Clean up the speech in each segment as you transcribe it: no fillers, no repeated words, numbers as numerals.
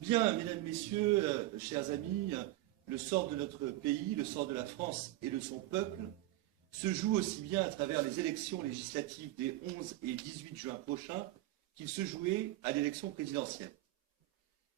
Bien, mesdames, messieurs, chers amis, le sort de notre pays, le sort de la France et de son peuple se joue aussi bien à travers les élections législatives des 11 et 18 juin prochains qu'il se jouait à l'élection présidentielle.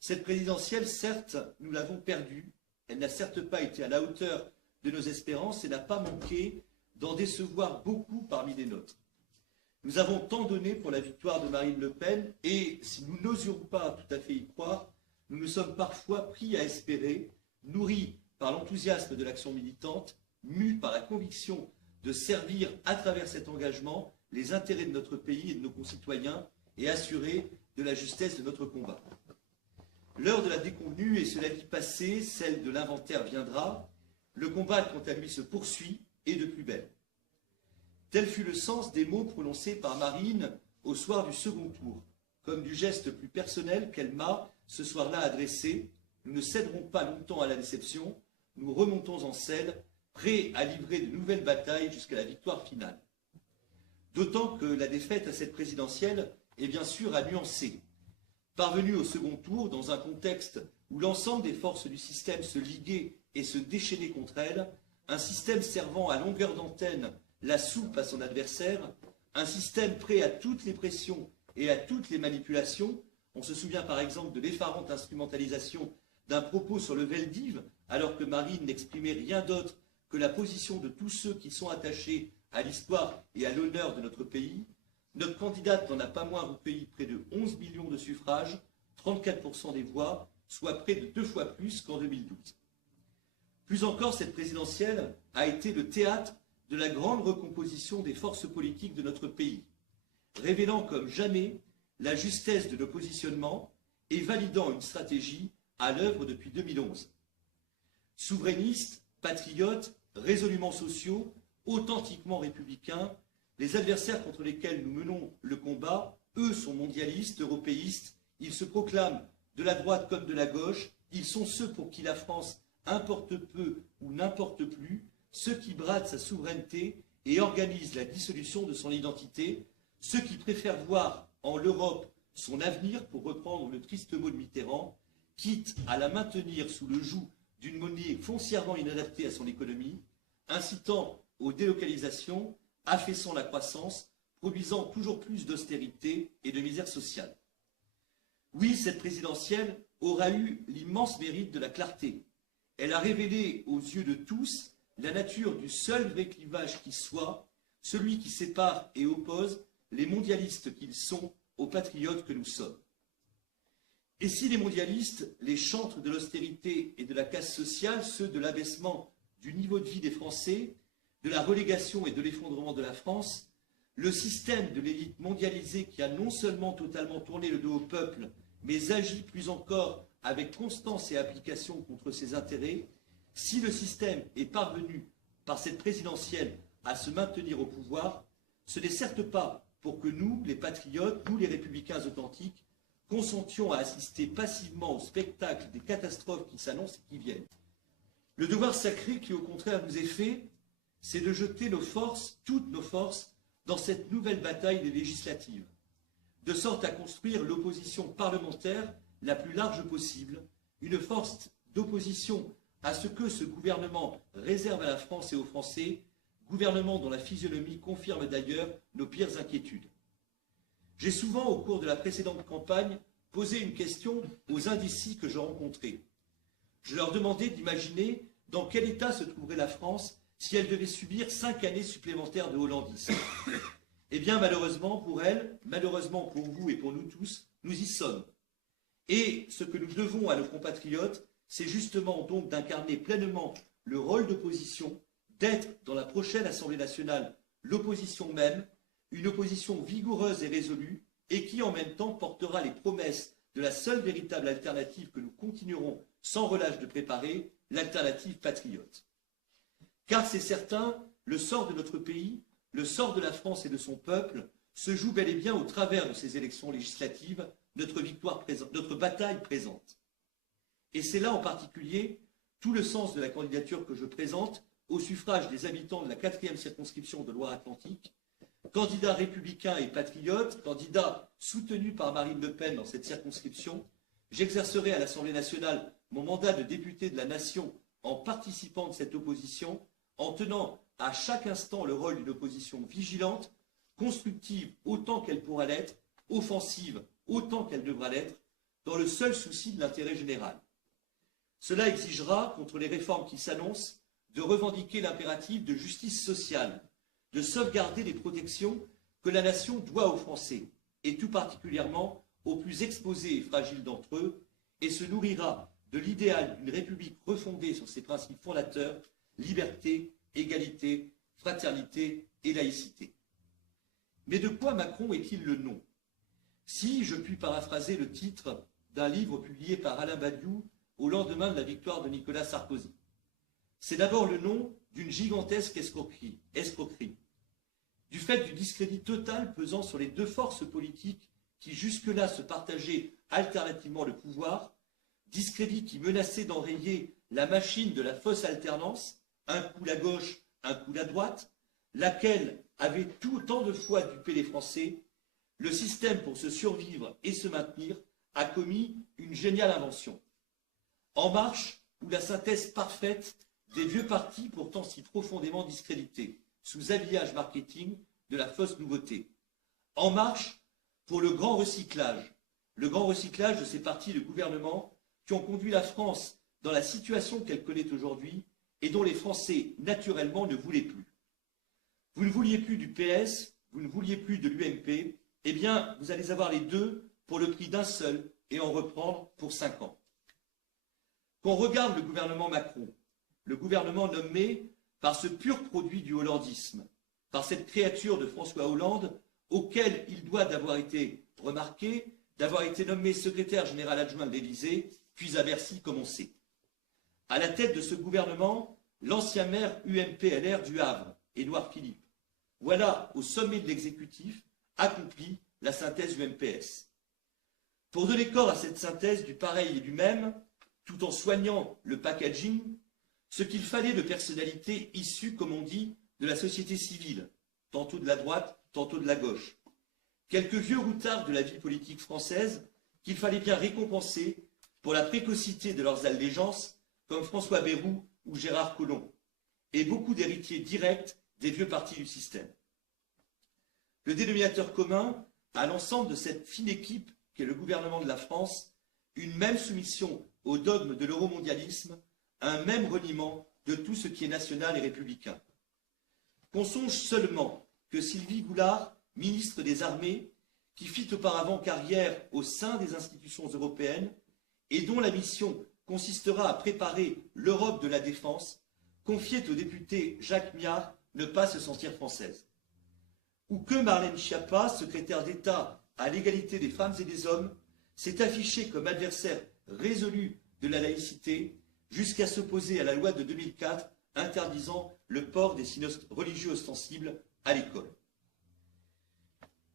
Cette présidentielle, certes, nous l'avons perdue. Elle n'a certes pas été à la hauteur de nos espérances et n'a pas manqué d'en décevoir beaucoup parmi les nôtres. Nous avons tant donné pour la victoire de Marine Le Pen et, si nous n'osions pas tout à fait y croire, nous nous sommes parfois pris à espérer, nourris par l'enthousiasme de l'action militante, mus par la conviction de servir à travers cet engagement les intérêts de notre pays et de nos concitoyens et assurer de la justesse de notre combat. L'heure de la déconvenue est, cela dit, passée, celle de l'inventaire viendra. Le combat, quant à lui, se poursuit et de plus belle. Tel fut le sens des mots prononcés par Marine au soir du second tour, comme du geste plus personnel qu'elle m'a, ce soir-là, adressé. Nous ne céderons pas longtemps à la déception, nous remontons en selle, prêts à livrer de nouvelles batailles jusqu'à la victoire finale. D'autant que la défaite à cette présidentielle est bien sûr à nuancer. Parvenue au second tour, dans un contexte où l'ensemble des forces du système se liguaient et se déchaînaient contre elle, un système servant à longueur d'antenne la soupe à son adversaire, un système prêt à toutes les pressions et à toutes les manipulations. On se souvient par exemple de l'effarante instrumentalisation d'un propos sur le Veldiv, alors que Marine n'exprimait rien d'autre que la position de tous ceux qui sont attachés à l'histoire et à l'honneur de notre pays. Notre candidate n'en a pas moins recueilli près de 11 millions de suffrages, 34% des voix, soit près de 2 fois plus qu'en 2012. Plus encore, cette présidentielle a été le théâtre de la grande recomposition des forces politiques de notre pays, révélant comme jamais la justesse de nos positionnements et validant une stratégie à l'œuvre depuis 2011. Souverainistes, patriotes, résolument sociaux, authentiquement républicains, les adversaires contre lesquels nous menons le combat, eux sont mondialistes, européistes, ils se proclament de la droite comme de la gauche, ils sont ceux pour qui la France importe peu ou n'importe plus, ceux qui bradent sa souveraineté et organisent la dissolution de son identité, ceux qui préfèrent voir en l'Europe son avenir, pour reprendre le triste mot de Mitterrand, quitte à la maintenir sous le joug d'une monnaie foncièrement inadaptée à son économie, incitant aux délocalisations, affaissant la croissance, produisant toujours plus d'austérité et de misère sociale. Oui, cette présidentielle aura eu l'immense mérite de la clarté. Elle a révélé aux yeux de tous la nature du seul vrai clivage qui soit, celui qui sépare et oppose les mondialistes qu'ils sont aux patriotes que nous sommes. Et si les mondialistes, les chantres de l'austérité et de la casse sociale, ceux de l'abaissement du niveau de vie des Français, de la relégation et de l'effondrement de la France, le système de l'élite mondialisée qui a non seulement totalement tourné le dos au peuple, mais agit plus encore avec constance et application contre ses intérêts, si le système est parvenu par cette présidentielle à se maintenir au pouvoir, ce n'est certes pas pour que nous, les patriotes, nous les républicains authentiques, consentions à assister passivement au spectacle des catastrophes qui s'annoncent et qui viennent. Le devoir sacré qui au contraire nous est fait, c'est de jeter nos forces, toutes nos forces, dans cette nouvelle bataille des législatives, de sorte à construire l'opposition parlementaire la plus large possible, une force d'opposition à ce que ce gouvernement réserve à la France et aux Français, gouvernement dont la physionomie confirme d'ailleurs nos pires inquiétudes. J'ai souvent, au cours de la précédente campagne, posé une question aux indécis que je rencontrais. Je leur demandais d'imaginer dans quel état se trouverait la France si elle devait subir 5 années supplémentaires de hollandisme. Eh bien, malheureusement pour elle, malheureusement pour vous et pour nous tous, nous y sommes. Et ce que nous devons à nos compatriotes, c'est justement donc d'incarner pleinement le rôle d'opposition, d'être dans la prochaine Assemblée nationale l'opposition même, une opposition vigoureuse et résolue, et qui en même temps portera les promesses de la seule véritable alternative que nous continuerons sans relâche de préparer, l'alternative patriote. Car c'est certain, le sort de notre pays, le sort de la France et de son peuple se joue bel et bien au travers de ces élections législatives, notre bataille présente. Et c'est là en particulier tout le sens de la candidature que je présente au suffrage des habitants de la 4e circonscription de Loire-Atlantique, candidat républicain et patriote, candidat soutenu par Marine Le Pen dans cette circonscription, J'exercerai à l'Assemblée nationale mon mandat de député de la nation en participant de cette opposition, en tenant à chaque instant le rôle d'une opposition vigilante, constructive autant qu'elle pourra l'être, offensive autant qu'elle devra l'être, dans le seul souci de l'intérêt général. Cela exigera, contre les réformes qui s'annoncent, de revendiquer l'impératif de justice sociale, de sauvegarder les protections que la nation doit aux Français, et tout particulièrement aux plus exposés et fragiles d'entre eux, et se nourrira de l'idéal d'une république refondée sur ses principes fondateurs, liberté, égalité, fraternité et laïcité. Mais de quoi Macron est-il le nom? Si je puis paraphraser le titre d'un livre publié par Alain Badiou au lendemain de la victoire de Nicolas Sarkozy, c'est d'abord le nom d'une gigantesque escroquerie, du fait du discrédit total pesant sur les deux forces politiques qui jusque-là se partageaient alternativement le pouvoir, discrédit qui menaçait d'enrayer la machine de la fausse alternance, un coup la gauche, un coup la droite, laquelle avait tout autant de fois dupé les Français. Le système, pour se survivre et se maintenir, a commis une géniale invention. En Marche, ou la synthèse parfaite des vieux partis pourtant si profondément discrédités, sous habillage marketing de la fausse nouveauté. En Marche, pour le grand recyclage de ces partis de gouvernement qui ont conduit la France dans la situation qu'elle connaît aujourd'hui et dont les Français, naturellement, ne voulaient plus. Vous ne vouliez plus du PS, vous ne vouliez plus de l'UMP, eh bien, vous allez avoir les deux pour le prix d'un seul et en reprendre pour 5 ans. Qu'on regarde le gouvernement Macron, le gouvernement nommé par ce pur produit du hollandisme, par cette créature de François Hollande, auquel il doit d'avoir été remarqué, d'avoir été nommé secrétaire général adjoint de l'Élysée, puis à Bercy, comme on sait. À la tête de ce gouvernement, l'ancien maire UMP-LR du Havre, Édouard Philippe. Voilà, au sommet de l'exécutif, accompli la synthèse UMPS. Pour donner corps à cette synthèse du pareil et du même, tout en soignant le packaging, ce qu'il fallait de personnalités issues, comme on dit, de la société civile, tantôt de la droite, tantôt de la gauche. Quelques vieux routards de la vie politique française qu'il fallait bien récompenser pour la précocité de leurs allégeances, comme François Bayrou ou Gérard Collomb, et beaucoup d'héritiers directs des vieux partis du système. Le dénominateur commun à l'ensemble de cette fine équipe qu'est le gouvernement de la France, une même soumission au dogme de l'euromondialisme, un même reniement de tout ce qui est national et républicain. Qu'on songe seulement que Sylvie Goulard, ministre des Armées, qui fit auparavant carrière au sein des institutions européennes et dont la mission consistera à préparer l'Europe de la défense, confiait au député Jacques Miard ne pas se sentir française. Ou que Marlène Schiappa, secrétaire d'État à l'égalité des femmes et des hommes, s'est affichée comme adversaire résolu de la laïcité jusqu'à s'opposer à la loi de 2004 interdisant le port des signes religieux ostensibles à l'école.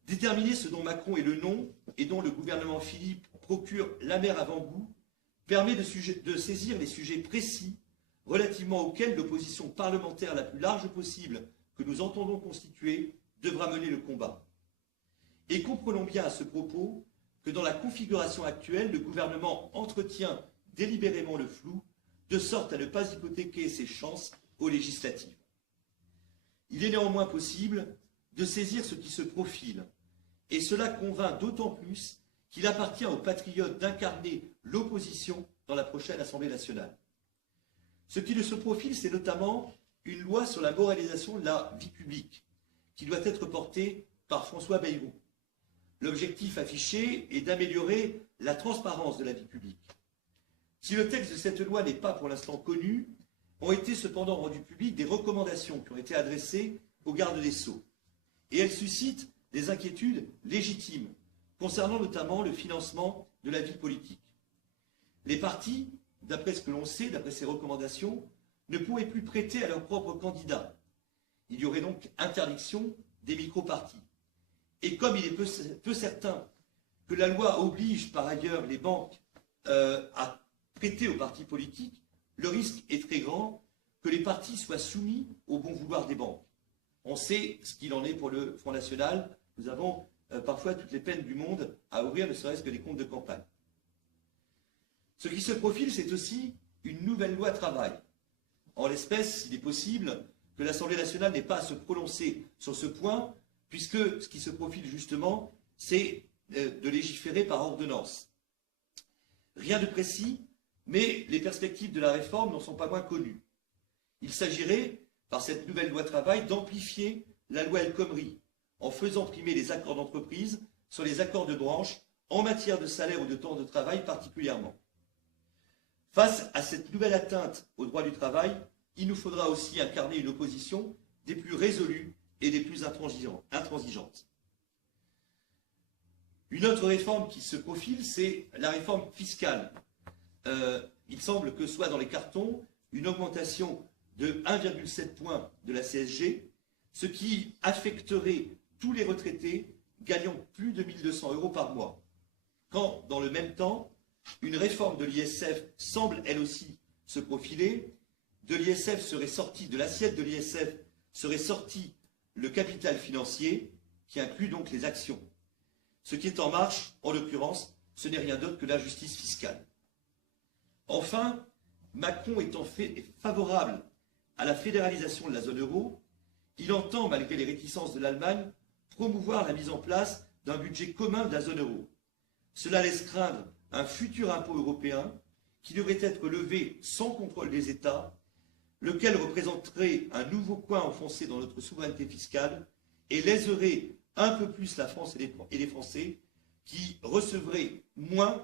Déterminer ce dont Macron est le nom et dont le gouvernement Philippe procure l'amer avant-goût permet de saisir les sujets précis relativement auxquels l'opposition parlementaire la plus large possible que nous entendons constituer devra mener le combat. Et comprenons bien à ce propos que dans la configuration actuelle, le gouvernement entretient délibérément le flou, de sorte à ne pas hypothéquer ses chances aux législatives. Il est néanmoins possible de saisir ce qui se profile, et cela convainc d'autant plus qu'il appartient aux patriotes d'incarner l'opposition dans la prochaine Assemblée nationale. Ce qui se profile, c'est notamment une loi sur la moralisation de la vie publique, qui doit être portée par François Bayrou. L'objectif affiché est d'améliorer la transparence de la vie publique. Si le texte de cette loi n'est pas pour l'instant connu, ont été cependant rendues publiques des recommandations qui ont été adressées au garde des Sceaux. Et elles suscitent des inquiétudes légitimes, concernant notamment le financement de la vie politique. Les partis, d'après ce que l'on sait, d'après ces recommandations, ne pourraient plus prêter à leurs propres candidats. Il y aurait donc interdiction des micro-partis. Et comme il est peu certain que la loi oblige par ailleurs les banques à prêter aux partis politiques, le risque est très grand que les partis soient soumis au bon vouloir des banques. On sait ce qu'il en est pour le Front National. Nous avons parfois toutes les peines du monde à ouvrir ne serait-ce que des comptes de campagne. Ce qui se profile, c'est aussi une nouvelle loi travail. En l'espèce, il est possible que l'Assemblée nationale n'ait pas à se prononcer sur ce point, puisque ce qui se profile justement, c'est de légiférer par ordonnance. Rien de précis, mais les perspectives de la réforme n'en sont pas moins connues. Il s'agirait, par cette nouvelle loi travail, d'amplifier la loi El Khomri, en faisant primer les accords d'entreprise sur les accords de branche en matière de salaire ou de temps de travail particulièrement. Face à cette nouvelle atteinte au droit du travail, il nous faudra aussi incarner une opposition des plus résolues et des plus intransigeantes. Une autre réforme qui se profile, c'est la réforme fiscale. Il semble que soit dans les cartons une augmentation de 1,7 point de la CSG, ce qui affecterait tous les retraités gagnant plus de 1 200 € par mois. Quand, dans le même temps, une réforme de l'ISF semble elle aussi se profiler, de l'assiette de l'ISF serait sorti le capital financier, qui inclut donc les actions. Ce qui est en marche, en l'occurrence, ce n'est rien d'autre que la justice fiscale. Enfin, Macron étant favorable à la fédéralisation de la zone euro, il entend, malgré les réticences de l'Allemagne, promouvoir la mise en place d'un budget commun de la zone euro. Cela laisse craindre un futur impôt européen qui devrait être levé sans contrôle des États, lequel représenterait un nouveau coin enfoncé dans notre souveraineté fiscale et léserait un peu plus la France et les Français qui recevraient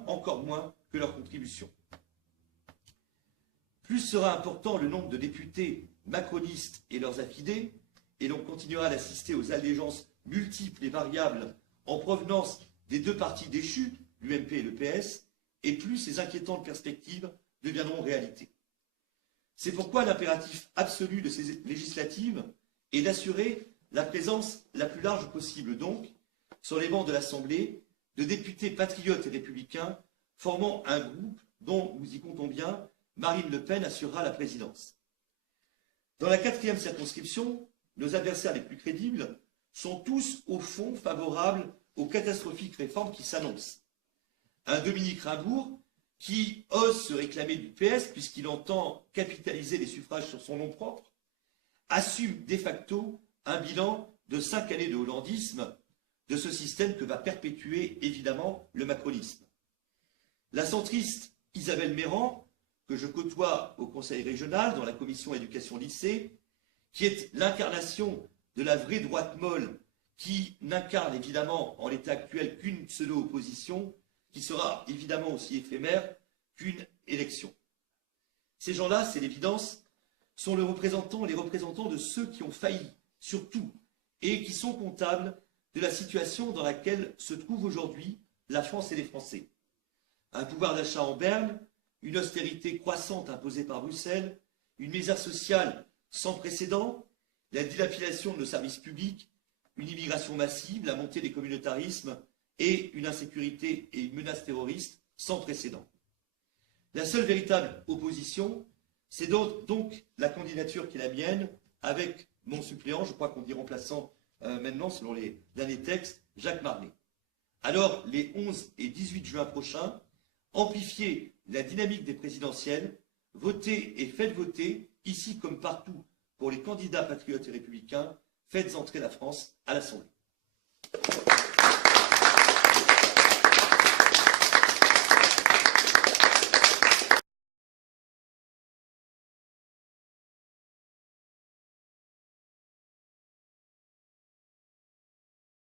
encore moins que leur contribution. Plus sera important le nombre de députés macronistes et leurs affidés, et l'on continuera d'assister aux allégeances multiples et variables en provenance des deux partis déchus, l'UMP et le PS, et plus ces inquiétantes perspectives deviendront réalité. C'est pourquoi l'impératif absolu de ces législatives est d'assurer la présence la plus large possible, donc, sur les bancs de l'Assemblée, de députés patriotes et républicains formant un groupe dont, nous y comptons bien, Marine Le Pen assurera la présidence. Dans la 4e circonscription, nos adversaires les plus crédibles sont tous, au fond, favorables aux catastrophiques réformes qui s'annoncent. Un Dominique Raimbourg qui ose se réclamer du PS puisqu'il entend capitaliser les suffrages sur son nom propre, assume de facto un bilan de 5 années de hollandisme de ce système que va perpétuer évidemment le macronisme. La centriste Isabelle Mérand, que je côtoie au Conseil régional dans la commission éducation-lycée, qui est l'incarnation de la vraie droite molle, qui n'incarne évidemment en l'état actuel qu'une pseudo-opposition, qui sera évidemment aussi éphémère qu'une élection. Ces gens-là, c'est l'évidence, sont les représentants de ceux qui ont failli, surtout, et qui sont comptables de la situation dans laquelle se trouve aujourd'hui la France et les Français. Un pouvoir d'achat en berne, une austérité croissante imposée par Bruxelles, une misère sociale sans précédent, la dilapidation de nos services publics, une immigration massive, la montée des communautarismes et une insécurité et une menace terroriste sans précédent. La seule véritable opposition, c'est donc la candidature qui est la mienne, avec mon suppléant, je crois qu'on dit remplaçant maintenant selon les derniers textes, Jacques Marnet. Alors, les 11 et 18 juin prochains, amplifiez la dynamique des présidentielles, votez et faites voter, ici comme partout, pour les candidats patriotes et républicains, faites entrer la France à l'Assemblée.